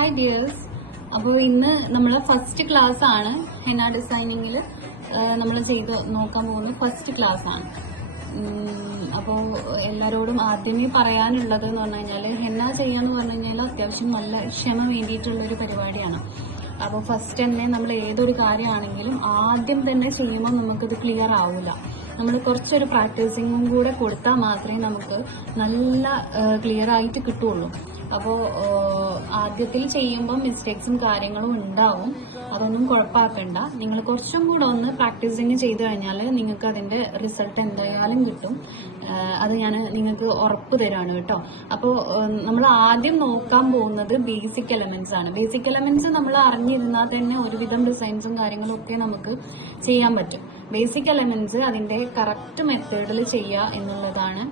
Hi dears. അപ്പോൾ ഇന്ന് നമ്മൾ ഫസ്റ്റ് ക്ലാസ് ആണ് ഹെന്ന ഡിസൈനിങ്ങിൽ നമ്മൾ ചെയ്ത് നോക്കാൻ പോകുന്നത് ഫസ്റ്റ് ക്ലാസ് ആണ്. അപ്പോൾ എല്ലാവരോടും ആദ്യമേ പറയാനുള്ളത് എന്ന് പറഞ്ഞു കഴിഞ്ഞാൽ ഹെന്ന ചെയ്യാന്ന് പറഞ്ഞു കഴിഞ്ഞാൽ അത്യാവശ്യം നല്ല ക്ഷമ വേണ്ടിയിട്ടുള്ളൊരു പരിപാടിയാണ്. അപ്പോൾ ഫസ്റ്റ് തന്നെ നമ്മൾ ഏതൊരു കാര്യമാണെങ്കിലും ആദ്യം തന്നെ ചെയ്യുമ്പോൾ നമുക്കത് ക്ലിയർ ആവില്ല. നമ്മൾ കുറച്ചൊരു പ്രാക്ടീസിങ്ങും കൂടെ കൊടുത്താൽ മാത്രമേ നമുക്ക് നല്ല ക്ലിയർ ആയിട്ട് കിട്ടുള്ളൂ. അപ്പോൾ ആദ്യത്തിൽ ചെയ്യുമ്പോൾ മിസ്റ്റേക്സും കാര്യങ്ങളും ഉണ്ടാവും. അതൊന്നും കുഴപ്പമാക്കണ്ട. നിങ്ങൾ കുറച്ചും കൂടെ ഒന്ന് പ്രാക്ടീസിങ് ചെയ്ത് കഴിഞ്ഞാൽ നിങ്ങൾക്ക് അതിന്റെ റിസൾട്ട് എന്തായാലും കിട്ടും. അത് ഞാൻ നിങ്ങൾക്ക് ഉറപ്പ് തരാണ് കേട്ടോ. അപ്പോൾ നമ്മൾ ആദ്യം നോക്കാൻ പോകുന്നത് ബേസിക് എലമെന്റ്സ് ആണ്. ബേസിക് എലമെന്റ്സ് നമ്മൾ അറിഞ്ഞിരുന്നാൽ തന്നെ ഒരുവിധം ഡിസൈൻസും കാര്യങ്ങളും ഒക്കെ നമുക്ക് ചെയ്യാൻ പറ്റും. ബേസിക് എലമെന്റ്സ് അതിന്റെ കറക്റ്റ് മെത്തേഡിൽ ചെയ്യുക എന്നുള്ളതാണ്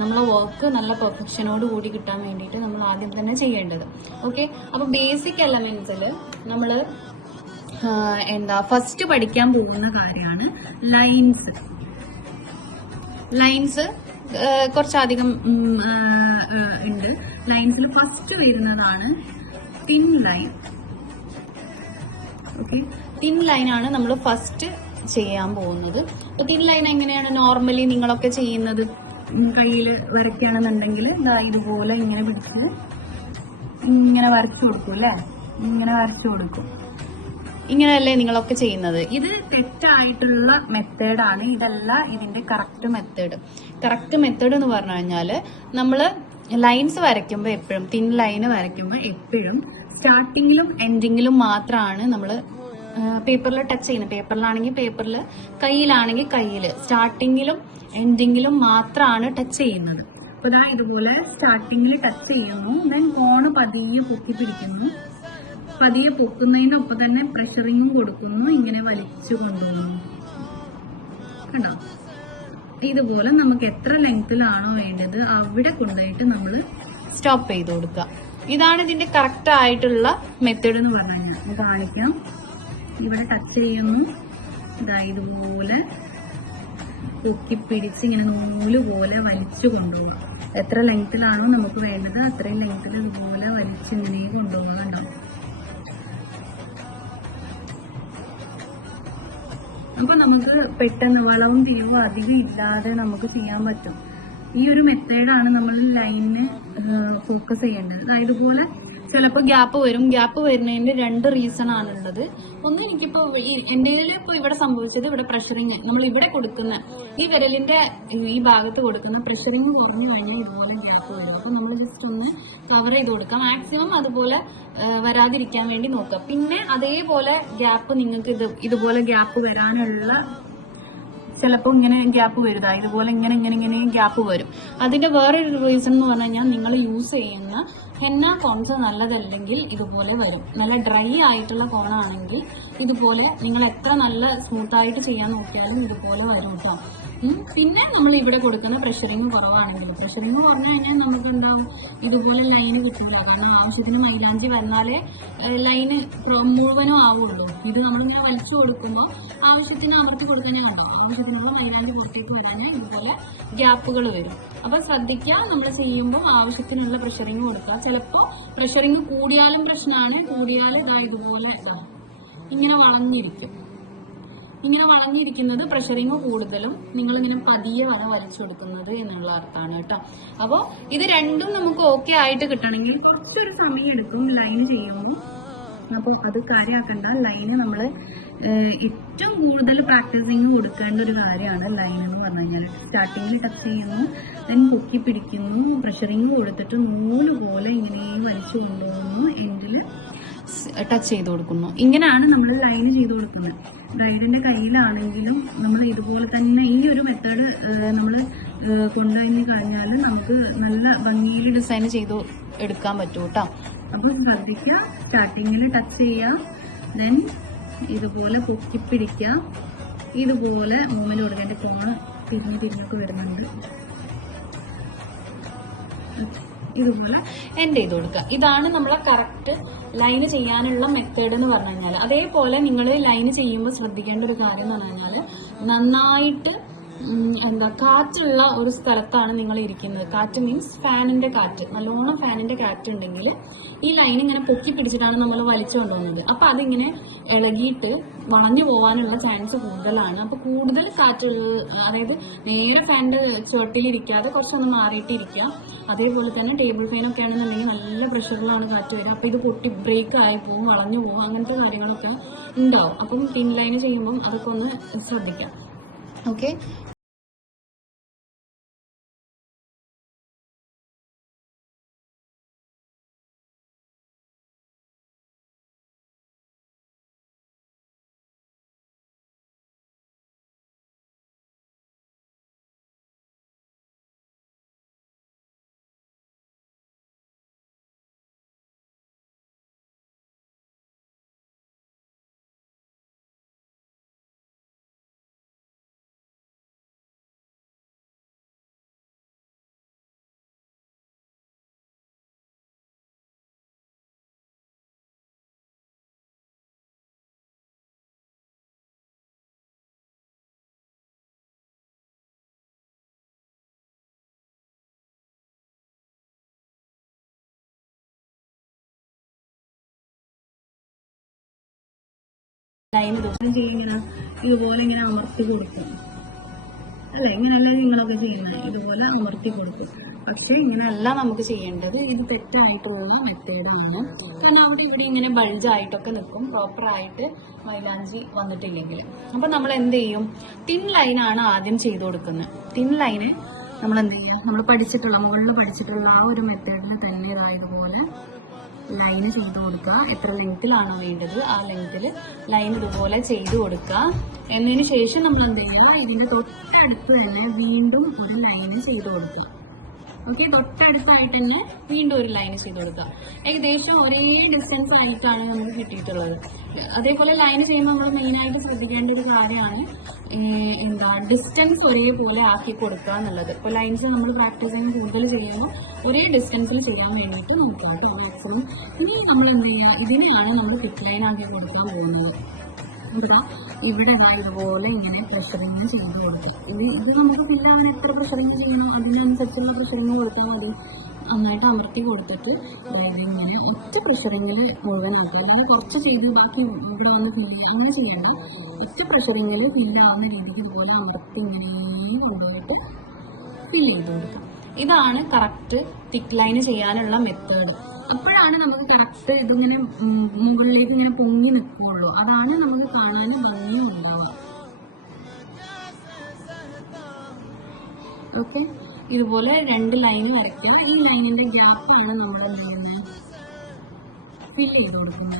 നമ്മളെ വർക്ക് നല്ല പെർഫെക്ഷനോട് കൂടി കിട്ടാൻ വേണ്ടിയിട്ട് നമ്മൾ ആദ്യം തന്നെ ചെയ്യേണ്ടത്. ഓക്കെ, അപ്പൊ ബേസിക് എലമെന്റ്സിൽ നമ്മൾ ഫസ്റ്റ് പഠിക്കാൻ പോകുന്ന കാര്യമാണ് ലൈൻസ്. ലൈൻസ് കുറച്ചധികം ഉണ്ട്. ലൈൻസിൽ ഫസ്റ്റ് വരുന്നതാണ് തിൻ ലൈൻ. ഓക്കെ, തിൻ ലൈനാണ് നമ്മൾ ഫസ്റ്റ് ചെയ്യാൻ പോകുന്നത്. അപ്പൊ തിൻ ലൈൻ എങ്ങനെയാണ് നോർമലി നിങ്ങളൊക്കെ ചെയ്യുന്നത്? കയ്യിൽ വരയ്ക്കുകയാണെന്നുണ്ടെങ്കിൽ ഇതുപോലെ ഇങ്ങനെ പിടിച്ച് ഇങ്ങനെ വരച്ചു കൊടുക്കും അല്ലേ? ഇങ്ങനെ വരച്ചു കൊടുക്കും. ഇങ്ങനെയല്ലേ നിങ്ങളൊക്കെ ചെയ്യുന്നത്? ഇത് തെറ്റായിട്ടുള്ള മെത്തേഡാണ്. ഇതല്ല ഇതിന്റെ കറക്റ്റ് മെത്തേഡ്. കറക്റ്റ് മെത്തേഡ് എന്ന് പറഞ്ഞു കഴിഞ്ഞാല് നമ്മള് ലൈൻസ് വരയ്ക്കുമ്പോൾ എപ്പോഴും തിൻ ലൈന് വരയ്ക്കുമ്പോൾ എപ്പോഴും സ്റ്റാർട്ടിങ്ങിലും എൻഡിങ്ങിലും മാത്രമാണ് നമ്മള് പേപ്പറിൽ ടച്ച് ചെയ്യുന്നത്. പേപ്പറിലാണെങ്കിൽ പേപ്പറിൽ, കയ്യിലാണെങ്കിൽ കയ്യിൽ, സ്റ്റാർട്ടിങ്ങിലും എൻഡിങ്ങിലും മാത്രമാണ് ടച്ച് ചെയ്യുന്നത്. അപ്പൊ ഇതാ ഇതുപോലെ സ്റ്റാർട്ടിങ്ങിൽ ടച്ച് ചെയ്യുന്നു. ദെൻ കോണ് പതിയെ പൊക്കി പിടിക്കുന്നു. പതിയെ പൊക്കുന്നതിനൊപ്പം തന്നെ പ്രഷറിങ്ങും കൊടുക്കുന്നു. ഇങ്ങനെ വലിച്ചു കൊണ്ടുപോകുന്നു. കണ്ടോ? ഇതുപോലെ നമുക്ക് എത്ര ലെങ്ത്തിലാണോ വേണ്ടത് അവിടെ കൊണ്ടുപോയിട്ട് നമ്മൾ സ്റ്റോപ്പ് ചെയ്ത് കൊടുക്കുക. ഇതാണ് ഇതിന്റെ കറക്റ്റ് ആയിട്ടുള്ള മെത്തേഡ് എന്ന് പറഞ്ഞു കഴിഞ്ഞാൽ. കാണിക്കാം. ഇവിടെ ടച്ച് ചെയ്യുന്നു. ഇതാ ഇതുപോലെ പൊക്കി പിടിച്ച് ഇങ്ങനെ നൂല് പോലെ വലിച്ചു കൊണ്ടുപോകുക. എത്ര ലെങ്ത്തിലാണോ നമുക്ക് വേണ്ടത് അത്രയും ലെങ്ത്തിൽ ഇതുപോലെ വലിച്ചിങ്ങനെ കൊണ്ടുപോകുക. കണ്ടോ? അപ്പൊ നമുക്ക് പെട്ടെന്ന് വളവും തിരിവും അധികം ഇല്ലാതെ നമുക്ക് ചെയ്യാൻ പറ്റും. ഈ ഒരു മെത്തേഡാണ് നമ്മൾ ലൈനിന് ഫോക്കസ് ചെയ്യേണ്ടത്. ഇതുപോലെ ചിലപ്പോൾ ഗ്യാപ്പ് വരും. ഗ്യാപ്പ് വരുന്നതിന്റെ രണ്ട് റീസൺ ആണുള്ളത്. ഒന്ന്, എനിക്കിപ്പോ എന്റെ ഇപ്പൊ ഇവിടെ സംഭവിച്ചത്, ഇവിടെ പ്രഷറിങ് നമ്മൾ ഇവിടെ കൊടുക്കുന്ന ഈ വിരലിന്റെ ഈ ഭാഗത്ത് കൊടുക്കുന്ന പ്രഷറിങ് കുറഞ്ഞു കഴിഞ്ഞാൽ ഇതുപോലെ ഗ്യാപ്പ് വരും. അപ്പൊ നമ്മൾ ജസ്റ്റ് ഒന്ന് കവർ ചെയ്ത് കൊടുക്കാം. മാക്സിമം അതുപോലെ വരാതിരിക്കാൻ വേണ്ടി നോക്കുക. പിന്നെ അതേപോലെ ഗ്യാപ്പ് നിങ്ങൾക്ക് ഇതുപോലെ ഗ്യാപ്പ് വരാനുള്ള ചിലപ്പോൾ ഇങ്ങനെ ഗ്യാപ്പ് വരുതാ ഇതുപോലെ ഇങ്ങനെ ഇങ്ങനെ ഇങ്ങനെ ഗ്യാപ്പ് വരും. അതിന്റെ വേറൊരു റീസൺ എന്ന് പറഞ്ഞു കഴിഞ്ഞാൽ നിങ്ങൾ യൂസ് ചെയ്യുന്ന ഹെന്ന കോൺസ് നല്ലതല്ലെങ്കിൽ ഇതുപോലെ വരും. നല്ല ഡ്രൈ ആയിട്ടുള്ള കോണാണെങ്കിൽ ഇതുപോലെ നിങ്ങൾ എത്ര നല്ല സ്മൂത്ത് ആയിട്ട് ചെയ്യാൻ നോക്കിയാലും ഇതുപോലെ വരും കേട്ടോ. പിന്നെ നമ്മൾ ഇവിടെ കൊടുക്കുന്ന പ്രഷറിങ് കുറവാണെങ്കിൽ, പ്രഷറിങ് പറഞ്ഞു കഴിഞ്ഞാൽ നമുക്ക് എന്താവും, ഇതുപോലെ ലൈന് കിട്ടില്ല. കാരണം ആവശ്യത്തിന് മൈലാഞ്ചി വന്നാലേ ലൈന് മുഴുവനും ആവുള്ളൂ. ഇത് നമ്മളിങ്ങനെ വലിച്ചു കൊടുക്കുമ്പോൾ ആവശ്യത്തിന് അമർത്തി കൊടുക്കാനേ ഉള്ളൂ. ആവശ്യത്തിനുള്ള മൈലാഞ്ചി പുറത്തേക്ക് വരാനേ ഇതുപോലെ ഗ്യാപ്പുകൾ വരും. അപ്പൊ ശ്രദ്ധിക്കുക, നമ്മൾ ചെയ്യുമ്പോൾ ആവശ്യത്തിനുള്ള പ്രഷറിങ് കൊടുക്കുക. ചിലപ്പോൾ പ്രഷറിങ് കൂടിയാലും പ്രശ്നമാണ്. കൂടിയാൽ ഇതുപോലെ ഇങ്ങനെ വളഞ്ഞിരിക്കും. ഇങ്ങനെ വളഞ്ഞിരിക്കുന്നത് പ്രഷറിങ് കൂടുതലും നിങ്ങളിങ്ങനെ പതിയെ വലിച്ചു കൊടുക്കുന്നത് എന്നുള്ള അർത്ഥമാണ് കേട്ടോ. അപ്പോൾ ഇത് രണ്ടും നമുക്ക് ഓക്കെ ആയിട്ട് കിട്ടണമെങ്കിൽ കുറച്ചൊരു സമയം എടുക്കും ലൈൻ ചെയ്യുമ്പോൾ. അപ്പോൾ അത് കാര്യമാക്കണ്ട. ലൈന് നമ്മൾ ഏറ്റവും കൂടുതൽ പ്രാക്ടീസിങ് കൊടുക്കേണ്ട ഒരു കാര്യമാണ് ലൈൻ എന്ന് പറഞ്ഞു കഴിഞ്ഞാൽ. സ്റ്റാർട്ടിങ്ങിൽ ടച്ച് ചെയ്യുന്നു, ദെൻ പൊക്കി പിടിക്കുന്നു, പ്രഷറിങ് കൊടുത്തിട്ട് നൂല് പോലെ ഇങ്ങനെ വലിച്ചു കൊണ്ടുപോകുന്നു, എൻഡിൽ ടച്ച് ചെയ്ത് കൊടുക്കുന്നു. ഇങ്ങനെയാണ് നമ്മൾ ലൈന് ചെയ്ത് കൊടുക്കുന്നത്. ബ്രൈഡിന്റെ കയ്യിലാണെങ്കിലും നമ്മൾ ഇതുപോലെ തന്നെ ഈ ഒരു മെത്തേഡ് നമ്മൾ കൊണ്ടുവന്ന് കഴിഞ്ഞാൽ നമുക്ക് നല്ല ഭംഗിയിൽ ഡിസൈൻ ചെയ്ത് എടുക്കാൻ പറ്റും കേട്ടോ. അപ്പൊ ശ്രദ്ധിക്കുക, സ്റ്റാർട്ടിങ്ങിൽ ടച്ച് ചെയ്യുക, ദെൻ ഇതുപോലെ പൊക്കി പിടിക്കുക, ഇതുപോലെ മൂവ്മെന്റ് കൊടുക്കുക. എന്റെ കോണ് തിരിഞ്ഞൊക്കെ വരുന്നുണ്ട്. ഇതുപോലെ എൻഡ് ചെയ്ത് കൊടുക്കുക. ഇതാണ് നമ്മളെ കറക്റ്റ് ലൈന് ചെയ്യാനുള്ള മെത്തേഡ് എന്ന് പറഞ്ഞു കഴിഞ്ഞാൽ. അതേപോലെ നിങ്ങൾ ലൈന് ചെയ്യുമ്പോൾ ശ്രദ്ധിക്കേണ്ട ഒരു കാര്യം എന്ന് പറഞ്ഞു കഴിഞ്ഞാൽ നന്നായിട്ട് എന്താ കാറ്റുള്ള ഒരു സ്ഥലത്താണ് നിങ്ങൾ ഇരിക്കുന്നത്. കാറ്റ് മീൻസ് ഫാനിന്റെ കാറ്റ്, നല്ലോണം ഫാനിന്റെ കാറ്റ് ഉണ്ടെങ്കിൽ ഈ ലൈൻ ഇങ്ങനെ പൊക്കി പിടിച്ചിട്ടാണ് നമ്മൾ വലിച്ചു കൊണ്ടുവന്നത്. അപ്പൊ അതിങ്ങനെ ഇളകിയിട്ട് വളഞ്ഞു പോകാനുള്ള ചാൻസ് കൂടുതലാണ്. അപ്പൊ കൂടുതൽ കാറ്റ്, അതായത് നേരെ ഫാനിന്റെ ചുവട്ടിലിരിക്കാതെ കുറച്ചൊന്ന് മാറിയിട്ട് ഇരിക്കുക. അതേപോലെ തന്നെ ടേബിൾ ഫാനൊക്കെ ആണെന്നുണ്ടെങ്കിൽ നല്ല പ്രഷറിലാണ് കാറ്റ് വരിക. അപ്പൊ ഇത് പൊട്ടി ബ്രേക്ക് ആയി പോകും, വളഞ്ഞു പോകും, അങ്ങനത്തെ കാര്യങ്ങളൊക്കെ ഉണ്ടാവും. അപ്പം തിൻ ലൈൻ ചെയ്യുമ്പം അതൊക്കെ ഒന്ന് ശ്രദ്ധിക്കാം. ഓക്കെ. ലൈൻ ഇതുപോലെ ഇങ്ങനെ അമർത്തി കൊടുക്കും അല്ലെ? ഇങ്ങനെയല്ല നിങ്ങളൊക്കെ ചെയ്യുന്നത്, ഇതുപോലെ അമർത്തി കൊടുക്കും. പക്ഷെ ഇങ്ങനെയല്ല നമുക്ക് ചെയ്യേണ്ടത്. ഇത് തെറ്റായിട്ടുള്ള മെത്തേഡാണ്. കാരണം അവിടെ ഇവിടെ ഇങ്ങനെ ബൾജായിട്ടൊക്കെ നിൽക്കും, പ്രോപ്പറായിട്ട് മൈലാഞ്ചി വന്നിട്ടില്ലെങ്കിൽ. അപ്പൊ നമ്മൾ എന്ത് ചെയ്യും? തിൻ ലൈനാണ് ആദ്യം ചെയ്ത് കൊടുക്കുന്നത്. തിൻ ലൈന് നമ്മൾ എന്ത് ചെയ്യുക? നമ്മൾ പഠിച്ചിട്ടുള്ള, മുകളിൽ പഠിച്ചിട്ടുള്ള ആ ഒരു മെത്തേഡിന് തന്നെ ഇതായതുപോലെ ലൈന് ചെയ്ത് കൊടുക്കുക. എത്ര ലെങ്ത്തിലാണോ വേണ്ടത് ആ ലെങ്ത്തിൽ ലൈൻ ഇതുപോലെ ചെയ്ത് കൊടുക്കുക. എന്നതിന് ശേഷം നമ്മൾ എന്ത് ചെയ്യുക? ഇതിന്റെ തൊട്ടടുത്ത് തന്നെ വീണ്ടും ഒരു ലൈന് ചെയ്ത് കൊടുക്കുക. ഓക്കെ, തൊട്ടടുത്തായിട്ട് തന്നെ വീണ്ടും ഒരു ലൈൻ ചെയ്ത് കൊടുക്കുക. ഏകദേശം ഒരേ ഡിസ്റ്റൻസ് ആയിട്ടാണ് നമുക്ക് കിട്ടിയിട്ടുള്ളത്. അതേപോലെ ലൈൻ ചെയ്യുമ്പോൾ നമ്മൾ മെയിനായിട്ട് ശ്രദ്ധിക്കേണ്ട ഒരു കാര്യമാണ് ഡിസ്റ്റൻസ് ഒരേപോലെ ആക്കി കൊടുക്കുക എന്നുള്ളത്. ഇപ്പോൾ ലൈൻസ് നമ്മൾ പ്രാക്ടീസിങ് കൂടുതൽ ചെയ്യുമ്പോൾ ഒരേ ഡിസ്റ്റൻസിൽ ചെയ്യാൻ വേണ്ടിയിട്ട് നോക്കുക കേട്ടോ മാക്സിമം. ഇനി നമ്മൾ എന്ത് ചെയ്യുക? ഇതിനെയാണ് നമ്മൾ തിക്ക് ലൈൻ ആക്കി കൊടുക്കാൻ പോകുന്നത്. ഇവിടെ ഇതുപോലെ ഇങ്ങനെ പ്രഷറിങ് ചെയ്ത് കൊടുക്കുക. ഇത് നമുക്ക് ഫില്ലാവാൻ എത്ര പ്രഷറിങ് ചെയ്യണം അതിനനുസരിച്ചുള്ള പ്രഷറിങ് കൊടുത്താൽ മതി. നന്നായിട്ട് അമർത്തി കൊടുത്തിട്ട് ഇങ്ങനെ ഒറ്റ പ്രഷറിങ്ങിൽ മുഴുവൻ ആക്കുക. അതായത് കുറച്ച് ചെയ്ത് ബാക്കി ഇവിടെ വന്ന് അങ്ങനെ ചെയ്യണ്ട. ഒറ്റ പ്രഷറിങ്ങിൽ ഫില്ലാവുന്ന രീതിക്ക് ഇതുപോലെ അമർത്തി ഇങ്ങനെ കൊണ്ടുപോയിട്ട് ഫിൽ ചെയ്ത് കൊടുക്കാം. ഇതാണ് കറക്റ്റ് തിക്ക് ലൈന് ചെയ്യാനുള്ള മെത്തേഡ്. അപ്പോഴാണ് നമുക്ക് കറക്റ്റ് ഇതിങ്ങനെ മുകളിലേക്ക് ഇങ്ങനെ പൊങ്ങി നിൽക്കുള്ളൂ. അതാണ് നമുക്ക് കാണാൻ ഭംഗിയുണ്ടാവുക. ഓക്കെ, ഇതുപോലെ 2 ലൈന് വരയ്ക്കുക. ഈ ലൈനിന്റെ ഗ്യാപ്പാണ് നമ്മൾ എന്ത് ചെയ്യുന്നത്? ഫിൽ ചെയ്ത് കൊടുക്കുന്നത്.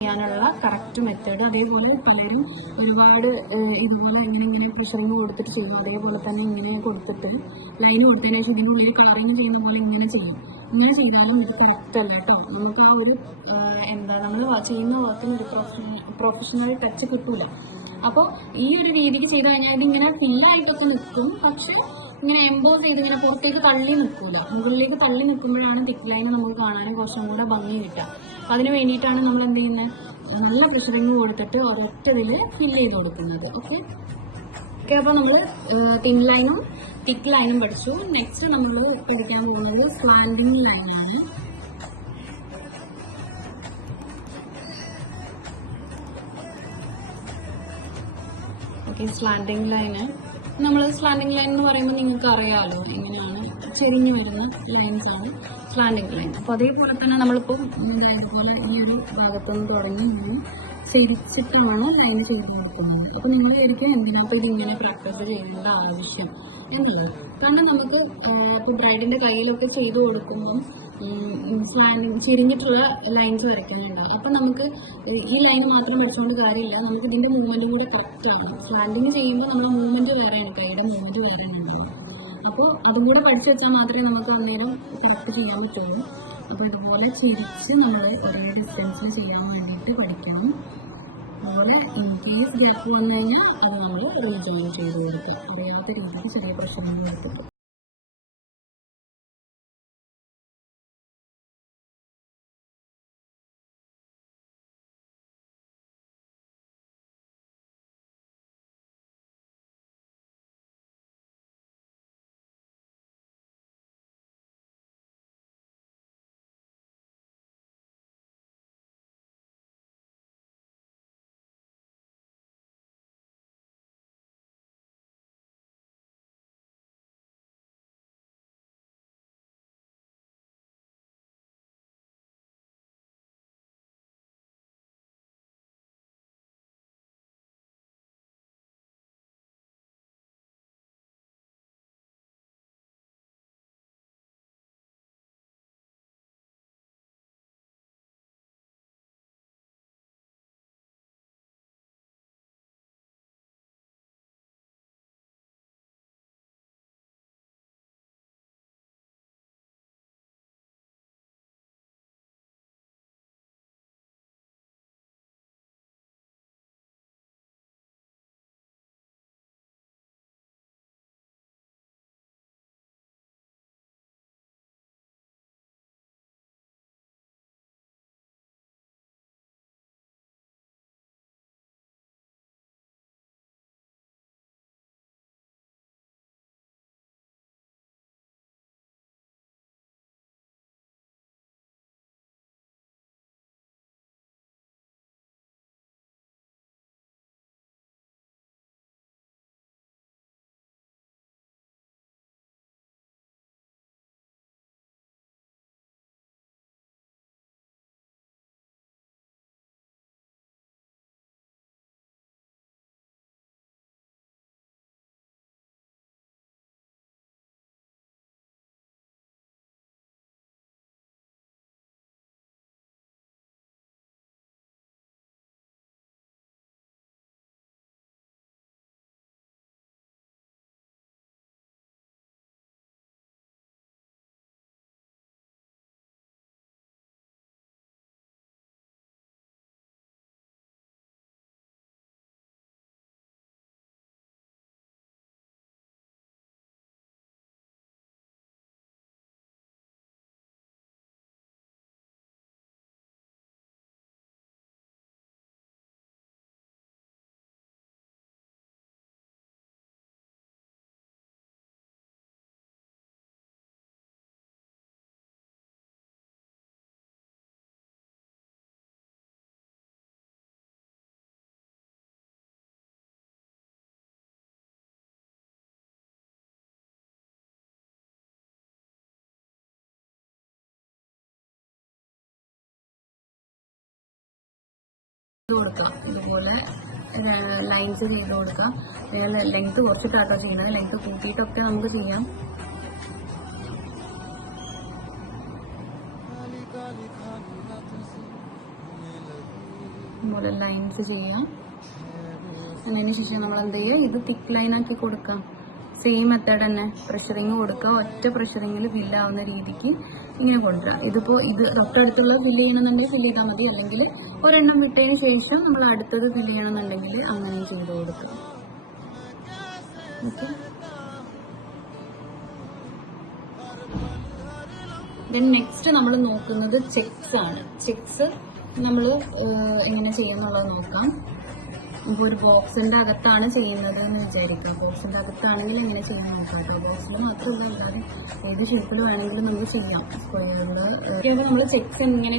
ചെയ്യാനുള്ള കറക്റ്റ് മെത്തേഡ്. അതേപോലെ പലരും ഒരുപാട് ഇതുപോലെ ഇങ്ങനെ പ്രഷറിങ് കൊടുത്തിട്ട് ചെയ്യും. അതേപോലെ തന്നെ ഇങ്ങനെ കൊടുത്തിട്ട് ലൈൻ കൊടുത്തതിന് ശേഷം ഇതിന് ഉള്ളിൽ കളറിങ് ചെയ്യുന്ന പോലെ ഇങ്ങനെ ചെയ്യും. ഇങ്ങനെ ചെയ്താലും ഇത് കറക്റ്റ് അല്ല കേട്ടോ. നമുക്ക് ആ ഒരു നമ്മൾ ചെയ്യുന്ന വർക്കിന് ഒരു പ്രൊഫഷണൽ ടച്ച് കിട്ടൂല. അപ്പോൾ ഈ ഒരു രീതിക്ക് ചെയ്ത് കഴിഞ്ഞാൽ ഇതിങ്ങനെ ഫില്ലായിട്ടൊക്കെ നിൽക്കും. പക്ഷെ ഇങ്ങനെ എംബോസ് ചെയ്ത് ഇങ്ങനെ പുറത്തേക്ക് തള്ളി നിൽക്കൂല. മുകളിലേക്ക് തള്ളി നിൽക്കുമ്പോഴാണ് തിക്ക് ലൈൻ നമുക്ക് കാണാനും കുറച്ചും കൂടെ ഭംഗി കിട്ടുക. അതിന് വേണ്ടിയിട്ടാണ് നമ്മൾ എന്ത് ചെയ്യുന്നത്? നല്ല പ്രഷറിങ് കൊടുത്തിട്ട് ഒരൊറ്റതിൽ ഫിൽ ചെയ്ത് കൊടുക്കുന്നത്. ഓക്കെ, അപ്പോൾ നമ്മൾ തിൻ ലൈനും തിക്ക് ലൈനും പഠിച്ചു. നെക്സ്റ്റ് നമ്മൾ പഠിക്കാൻ പോകുന്നത് സ്ലാൻഡിങ് ലൈനാണ്. Okay, slanting line slanting line എന്ന് പറയുമ്പോൾ നിങ്ങൾക്ക് അറിയാമല്ലോ എങ്ങനെയാണ് ചെരിഞ്ഞു വരുന്ന ലൈൻസ് ആണ് സ്ലാൻഡിങ് ലൈൻ. അപ്പോൾ അതേപോലെ തന്നെ നമ്മളിപ്പോൾ അതേപോലെ ഈ ഒരു ഭാഗത്തുനിന്ന് തുടങ്ങി ഇങ്ങനെ ചെരിച്ചിട്ടാണ് ലൈൻ ചെയ്ത് കൊടുക്കുന്നത്. അപ്പോൾ നിങ്ങൾ ശരിക്കും എന്തിനകത്ത് ഇതിങ്ങനെ പ്രാക്ടീസ് ചെയ്യേണ്ട ആവശ്യം എന്നുള്ളത്. കാരണം നമുക്ക് ഇപ്പോൾ ബ്രൈഡിന്റെ കയ്യിലൊക്കെ ചെയ്ത് കൊടുക്കുമ്പം ചെരിഞ്ഞിട്ടുള്ള ലൈൻസ് വരയ്ക്കാനുണ്ടാവും. അപ്പം നമുക്ക് ഈ ലൈൻ മാത്രം വരച്ചുകൊണ്ട് കാര്യമില്ല, നമുക്ക് ഇതിൻ്റെ മൂവ്മെൻറ്റും കൂടെ കറക്റ്റ് ആവണം. സ്ലാൻഡിങ് ചെയ്യുമ്പോൾ നമ്മുടെ മൂവ്മെൻറ്റ് വേറെയാണ്, കൈയുടെ മൂവ്മെൻറ്റ് വേറെയാണ് ഉണ്ടാവുക. അപ്പോൾ അതും കൂടെ പഠിച്ചു വെച്ചാൽ മാത്രമേ നമുക്ക് അന്നേരം കറക്റ്റ് ചെയ്യാൻ പറ്റുള്ളൂ. അപ്പോൾ ഇതുപോലെ ചിരിച്ച് നമ്മൾ ഒരേ ഡിസ്റ്റൻസിൽ ചെയ്യാൻ വേണ്ടിയിട്ട് പഠിക്കണം. അതുപോലെ ഇൻ കേസ് ഗ്യാപ്പ് വന്നു കഴിഞ്ഞാൽ അത് നമ്മൾ റീജോയിൻ ചെയ്ത് കൊടുക്കുക, അറിയാത്ത രീതിക്ക് ചെറിയ പ്രശ്നങ്ങൾ കൊടുത്തിട്ട്. കൊടുക്കാം, ഇതുപോലെ ലൈൻസ് ചെയ്ത് കൊടുക്കാം. ലെങ്ത് കുറച്ചിട്ടാട്ടോ ചെയ്യുന്നത്, ലെങ്ത് കൂട്ടിയിട്ടൊക്കെ നമുക്ക് ചെയ്യാം. ഇതുപോലെ ലൈൻസ് ചെയ്യാം. അതിന് ശേഷം നമ്മൾ എന്ത് ചെയ്യുക, ഇത് തിക്ക് ലൈനാക്കി കൊടുക്കാം. സെയിം മെത്തേഡ് തന്നെ, പ്രഷറിങ് കൊടുക്കുക. ഒറ്റ പ്രഷറിങ്ങിൽ ഫില്ലാവുന്ന രീതിക്ക് ഇങ്ങനെ കൊണ്ടുവരാം. ഇതിപ്പോൾ ഇത് തൊട്ടടുത്തുള്ള ഫില്ല് ചെയ്യണമെന്നുണ്ടെങ്കിൽ ഫില്ല് ചെയ്താൽ മതി, അല്ലെങ്കിൽ ഒരെണ്ണം വിട്ടതിന് ശേഷം നമ്മൾ അടുത്തത് ഫില്ല് ചെയ്യണമെന്നുണ്ടെങ്കിൽ അങ്ങനെ ചെയ്ത് കൊടുക്കുക. ഓക്കെ, ദെൻ നെക്സ്റ്റ് നമ്മൾ നോക്കുന്നത് ചെക്സ് ആണ്. ചെക്സ് നമ്മൾ എങ്ങനെ ചെയ്യുന്നുള്ളത് നോക്കാം. ഇപ്പോൾ ഒരു ബോക്സിന്റെ അകത്താണ് ചെയ്യുന്നത് എന്ന് വിചാരിക്കാം. ബോക്സിന്റെ അകത്താണെങ്കിൽ എങ്ങനെ ചെയ്യാൻ നോക്കാം കേട്ടോ. ബോക്സിൽ മാത്രമല്ല, അല്ലാതെ ഏത് ഷേപ്പിൽ വേണമെങ്കിലും നമുക്ക് ചെയ്യാം. സ്ക്വയറിൽ നമ്മൾ ചെക്സ് എങ്ങനെ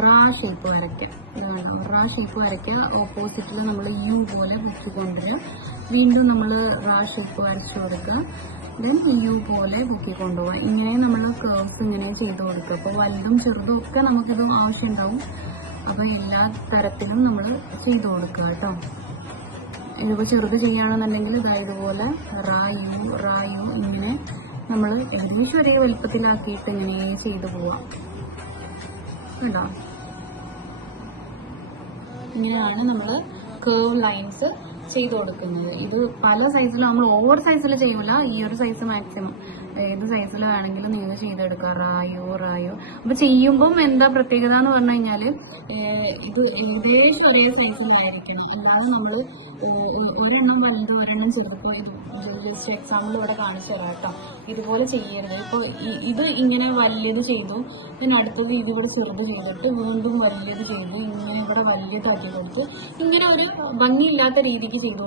റാ ഷേപ്പ് വരയ്ക്കാം. ഇതാണ് റാ ഷേപ്പ് വരയ്ക്കുക. ഓപ്പോസിറ്റിൽ നമ്മൾ യു പോലെ പൊക്കി കൊണ്ടുവരിക. വീണ്ടും നമ്മൾ റാ ഷേപ്പ് വരച്ചു കൊടുക്കുക. ദെൻ യു പോലെ പൊക്കി കൊണ്ടുപോകാം. ഇങ്ങനെ നമ്മൾ കേർവ്സ് ഇങ്ങനെ ചെയ്ത് കൊടുക്കുക. അപ്പോൾ വലുതും ചെറുതും ഒക്കെ നമുക്കിത് ആവശ്യമുണ്ടാവും. അപ്പോൾ എല്ലാ തരത്തിലും നമ്മൾ ചെയ്ത് കൊടുക്കുക കേട്ടോ. ഇതിപ്പോൾ ചെറുത് ചെയ്യുകയാണെന്നുണ്ടെങ്കിൽ ഇതുപോലെ റാ യു ഇങ്ങനെ നമ്മൾ ഏകദേശം ഒരേ വലുപ്പത്തിലാക്കിയിട്ട് ഇങ്ങനെ ചെയ്ത് പോവാം കേട്ടോ. ഇങ്ങനെയാണ് നമ്മൾ കേർവ് ലൈൻസ് ചെയ്ത് കൊടുക്കുന്നത്. ഇത് പല സൈസിലും നമ്മൾ ഓവർ സൈസിൽ ചെയ്യില്ല. ഈ ഒരു സൈസ് മാക്സിമം ഏത് സൈസിൽ വേണമെങ്കിലും നിങ്ങൾ ചെയ്തെടുക്കുക. റായോ അപ്പൊ ചെയ്യുമ്പം എന്താ പ്രത്യേകത എന്ന് പറഞ്ഞു കഴിഞ്ഞാൽ ഇത് ഏകദേശം ഒരേ സൈസിലായിരിക്കണം. അല്ലാതെ നമ്മൾ ഒരെണ്ണം വലുത് ഒരെണ്ണം ചെറുപ്പോൾ ഇത് ജസ്റ്റ് എക്സാമ്പിൾ ഇവിടെ കാണിച്ചു തരാം കേട്ടോ. ഇതുപോലെ ചെയ്യരുത്. ഇപ്പോൾ ഇത് ഇങ്ങനെ വലിയത് ചെയ്തു, അടുത്തത് ഇതിവിടെ ചെറുത് ചെയ്തിട്ട് വീണ്ടും വലിയത് ചെയ്ത് ഇങ്ങനെ ഇവിടെ വലിയതാക്കി കൊടുത്ത് ഇങ്ങനെ ഒരു ഭംഗിയില്ലാത്ത രീതിക്ക് ചെയ്തു.